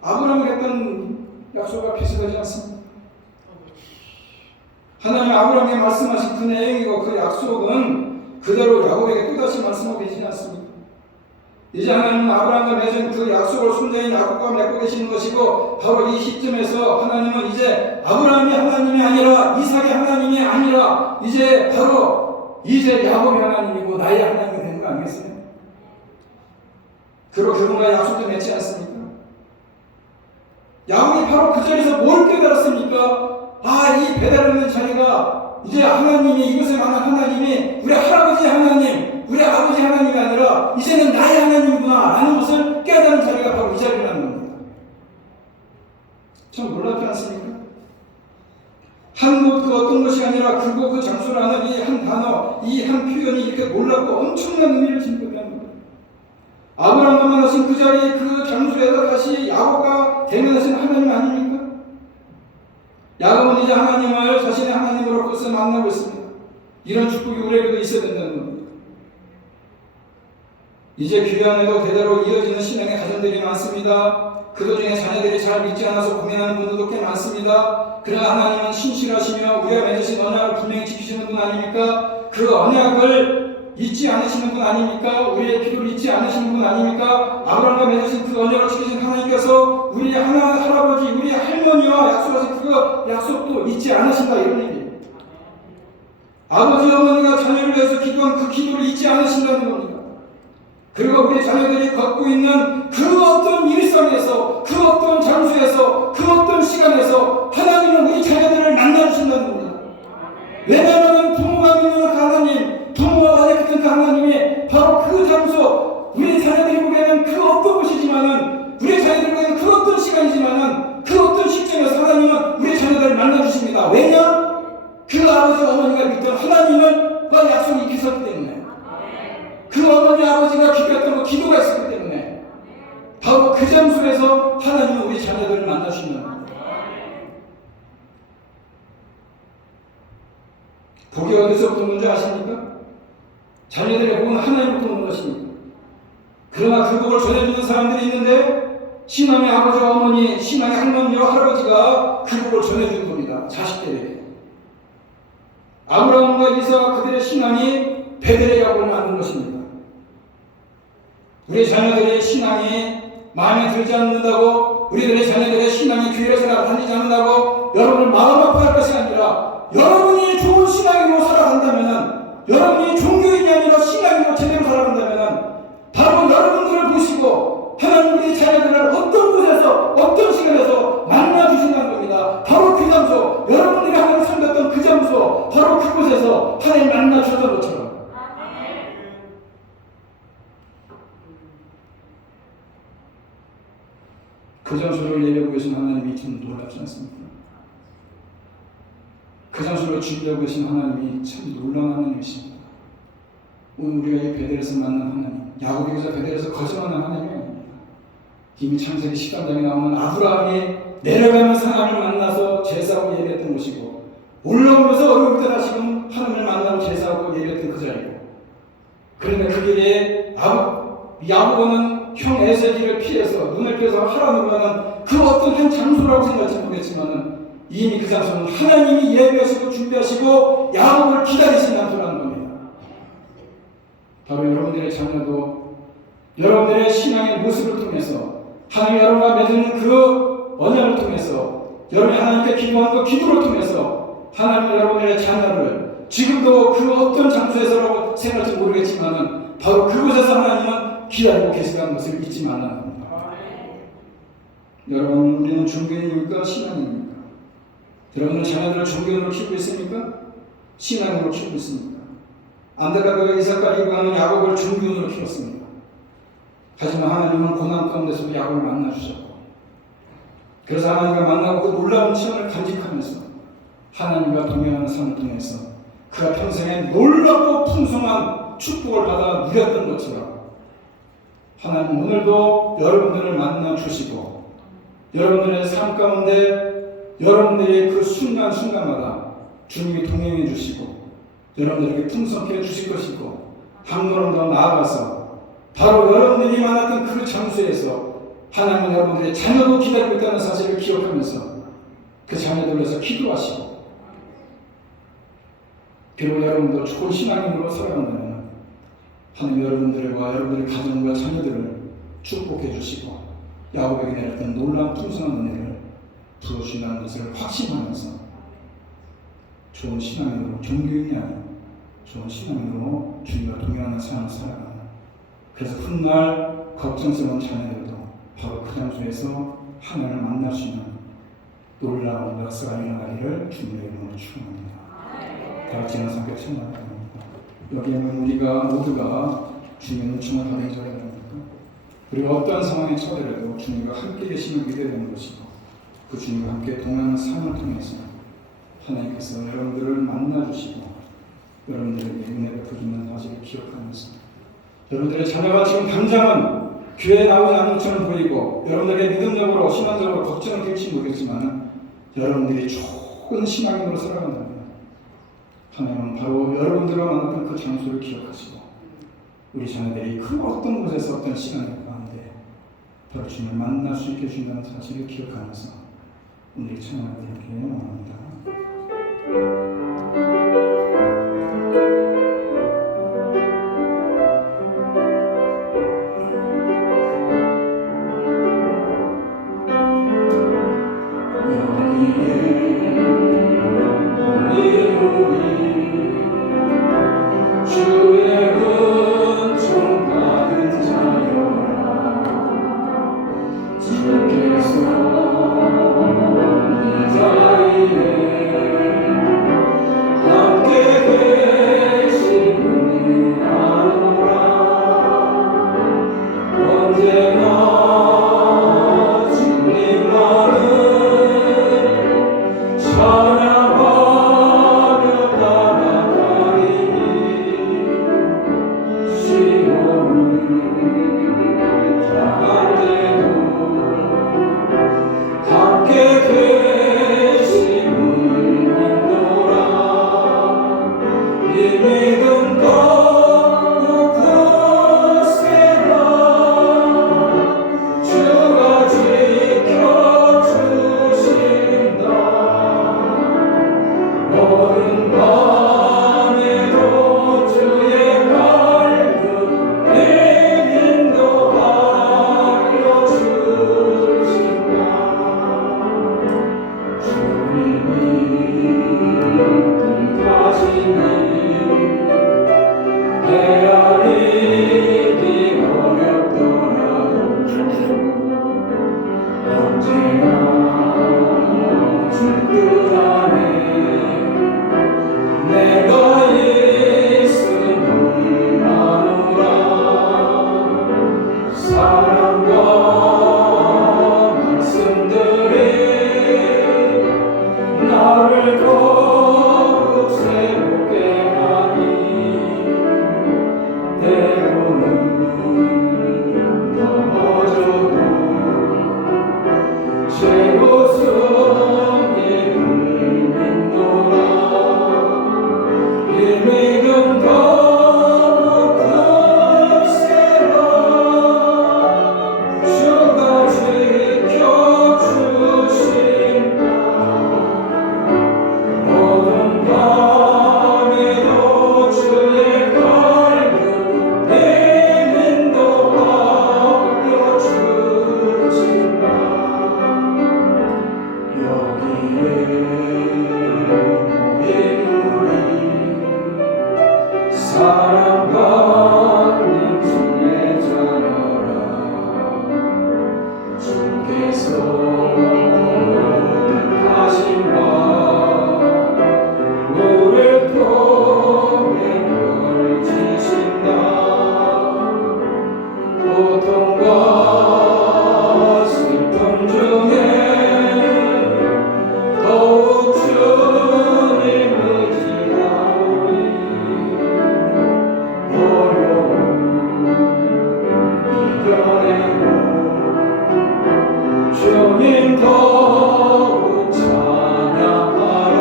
아브라함이 했던 약속과 비슷하지 않습니까? 하나님 아브라함에게 말씀하신 그 내용이고 그 약속은 그대로 야곱에게 또다시 말씀하고 계시지 않습니까? 이제 하나님은 아브라함과 맺은 그 약속을 손자인 야곱과 맺고 계시는 것이고 바로 이 시점에서 하나님은 이제 아브라함이 하나님이 아니라 이삭의 하나님이 아니라 이제 바로 이제 야곱의 하나님이고 나의 하나님이 되는 거 아니겠어요? 그리고 그분과 약속도 맺지 않습니까? 야곱이 바로 그 자리에서 뭘 깨달았습니까? 아, 이 베델이라는 자리가 이제 하나님이 이곳에 많은 하나님이 우리 할아버지 하나님, 우리 아버지 하나님이 아니라 이제는 나의 하나님이구나 라는 것을 깨달은 자리가 바로 이 자리라는 겁니다. 참 놀랍지 않습니까? 한 곳 그 어떤 것이 아니라 그곳 그 장소라는 이 한 단어, 이 한 표현이 이렇게 놀랍고 엄청난 의미를 지니고 있는 겁니다. 아브라함과 만나신 그 자리 그 장소에서 다시 야곱과 대면하신 하나님 아닙니까? 야곱은 이제 하나님을 자신의 하나님으로 그것을 만나고 있습니다. 이런 축복이 우리에게도 있어야 된다는 겁니다. 이제 귀환에도 대대로 이어지는 신앙의 가정들이 많습니다. 그 도중에 자녀들이 잘 믿지 않아서 고민하는 분들도 꽤 많습니다. 그러나 하나님은 신실하시며 우리가 맺으신 언약을 분명히 지키시는 분 아닙니까? 그 언약을 잊지 않으시는 분 아닙니까? 우리의 기도를 잊지 않으시는 분 아닙니까? 아브라함과 맺으신 그 언약을 지키신 하나님께서 우리 할아버지, 우리 할머니와 약속하신 그 약속도 잊지 않으신다 이런 얘기예요. 아버지, 어머니가 자녀를 위해서 기도한 그 기도를 잊지 않으신다는 겁니다. 그리고 우리 자녀들이 걷고 있는 그 어떤 일상에서, 그 어떤 장소에서, 그 어떤 시간에서 하나님은 우리 자녀들을 만나주신다는 겁니다. 왜냐하면 부모가 믿는 그 하나님, 부모와 언약했던 그 하나님이 바로 그 장소, 우리 자녀들이 보기에는 그 어떤 곳이지만은, 우리 자녀들이 보기에는 그 어떤 시간이지만은, 그 어떤 시점에서 하나님은 우리 자녀들을 만나주십니다. 왜냐? 그 아버지, 어머니가 믿던 하나님을 그 약속이 있었기 때문에. 그 어머니 아버지가 기도했던 그 기도가 있었기 때문에 바로 그 장소에서 하나님은 우리 자녀들을 만나주시는 겁니다. 복이 어디서부터 오는 줄 아십니까? 자녀들의 복은 하나님부터 오는 것입니다. 그러나 그 복을 전해주는 사람들이 있는데 신앙의 아버지와 어머니, 신앙의 할머니와 할아버지가 그 복을 전해주는 겁니다. 자식들에게. 아브라함과 이삭 그들의 신앙이 베델의 야곱을 만든 것입니다. 우리 자녀들의 신앙이 마음에 들지 않는다고, 우리들의 자녀들의 신앙이 교회에서 다니지 않는다고 여러분을 마음 아파할 것이 아니라, 여러분이 좋은 신앙으로 살아간다면, 여러분이 종교인이 아니라 신앙으로 제대로 살아간다면, 바로 여러분들을 보시고 하나님 우리 자녀들을 어떤 곳에서 어떤 시간에서 만나주신다는 겁니다. 바로 그 장소, 여러분들이 하나님 섬겼던 그 장소, 바로 그곳에서 하나님 만나주셨던 것처럼. 그 장소를 예배하고 계신 하나님이 참 놀랍지 않습니까? 그 장소를 준비하고 계신 하나님이 참 놀라운 하나님이십니다. 오늘 우리가 이 베델에서 만난 하나님, 야곱이 그저 베델에서 거절하는 하나님이 아닙니다. 이미 창세기 10장에 나오는 아브라함이 내려가면서 하나님을 만나서 제사하고 예배했던 곳이고, 올라오면서 어려울 때나 지금 하나님을 만나고 제사하고 예배했던 그 자리고, 그런데 그 길에 야곱은 형 에세기를 피해서 눈을 피해서 하란으로 가는 그 어떤 한 장소라고 생각할지 모르겠지만 이미 그 장소는 하나님이 예배하시고 준비하시고 야곱을 기다리신 장소라는 겁니다. 바로 여러분들의 자녀도 여러분들의 신앙의 모습을 통해서, 하나님 여러분과 맺는 그 언약을 통해서, 여러분이 하나님께 기도한 그 기도를 통해서 하나님 여러분들의 자녀를 지금도 그 어떤 장소에서라고 생각할지 모르겠지만 바로 그곳에서 하나님은 기다리고 계시다는 것을 잊지 말라는 겁니다. 여러분, 우리는 종교인입니까? 신앙입니까? 여러분은 자녀들을 종교인으로 키우고 있습니까? 신앙으로 키우고 있습니까? 안데라가 이삭과 리브가는 야곱을 종교인으로 키웠습니다. 하지만 하나님은 고난 가운데서도 야곱을 만나주셨고, 그래서 하나님과 만나고 그 놀라운 체험을 간직하면서 하나님과 동행하는 삶을 통해서 그가 평생에 놀랍고 풍성한 축복을 받아 누렸던 것처럼 하나님 오늘도 여러분들을 만나 주시고, 여러분들의 삶 가운데 여러분들의 그 순간순간마다 주님이 동행해 주시고 여러분들에게 풍성케 해 주실 것이고, 한 걸음 더 나아가서 바로 여러분들이 만났던 그 장소에서 하나님은 여러분들의 자녀도 기다리고 있다는 사실을 기억하면서 그 자녀들을 위해서 기도하시고, 그리고 여러분도 좋은 신앙인으로 살아간다면 하나님 여러분들과 여러분들의 가정과 자녀들을 축복해 주시고 야곱에게 내렸던 놀라운 풍성한 은혜를 부어주신다는 것을 확신하면서 좋은 신앙인으로, 종교인이 아닌 좋은 신앙인으로 주님과 동행하는 삶을 살아가는, 그래서 훗날 걱정스러운 자녀들도 바로 그 장소에서 하나님을 만날 수 있는 놀라운 역사가 일어나기를 주님의 이름으로 축원합니다. 다 같이 성격 찬양합니다. 여기에는 우리가 모두가 주님의 은총을 받은 자가 됩니다. 우리가 어떠한 상황에 처하더라도 주님과 함께 계심을 믿어야 되는 것이고, 그 주님과 함께 동행하는 삶을 통해서 하나님께서 여러분들을 만나주시고 여러분들에게 은혜 베풀어주는 사실을 기억하면서, 여러분들의 자녀가 지금 당장은 교회에 나오지 않는 것처럼 보이고 여러분들에게 믿음적으로 신앙적으로 걱정을 될지 모르겠지만 여러분들이 좋은 신앙인으로 살아간다면 하나님은 바로 여러분들과 만났던 그 장소를 기억하시고 우리 자녀들이 그 어떤 곳에서 어떤 시간을 가운데 바로 주님을 만날 수 있게 해준다는 사실을 기억하면서 오늘 찬양을 드리게 원합니다. 사랑과 말씀들이 나를 더욱 새롭게 하니 때로는 넘어져도 제 웃음이 울린노라. 이 믿음 더욱 굳세라. 주가 지켜주신다. 어둠 밤에도 주의 밝은 내 인도하여 주신다. 여기에 모인 우리 사랑받는 주의 자녀라. 주께서 뜻하신 바 우리를 통해 펼치신다. 고통과 슬픔 중에 더욱 주님 의지하오니 어려움 이겨내고 주님 더욱 찬양하라.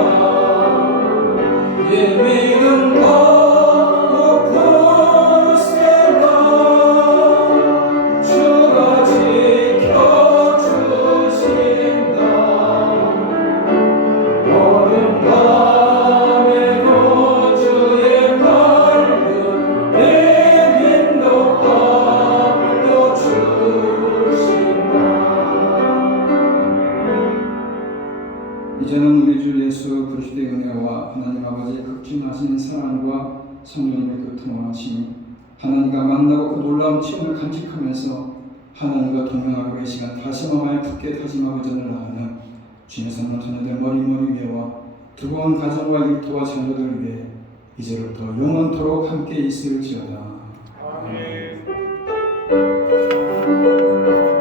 이 믿음 더욱 굳세라. 주가 지켜주신다. 어둠 밤에도 주의 밝은 내 인도하여 주신다. 이제는 우리 주 예수 그리스도의 은혜와 하나님 아버지의 극진하신 사랑과 성령님의 교통하심이 하나님과 만나고 그 놀라운 치유를 간직하면서 하나님과 동행하고 계시간 다시 마음에 굳게 다짐하고 전을 나가는 주님의 선물 자녀들 머리머리 위에와 두꺼운 가정과 일터와 자녀들 위해 이제부터 영원토록 함께 있을지어다. 아멘.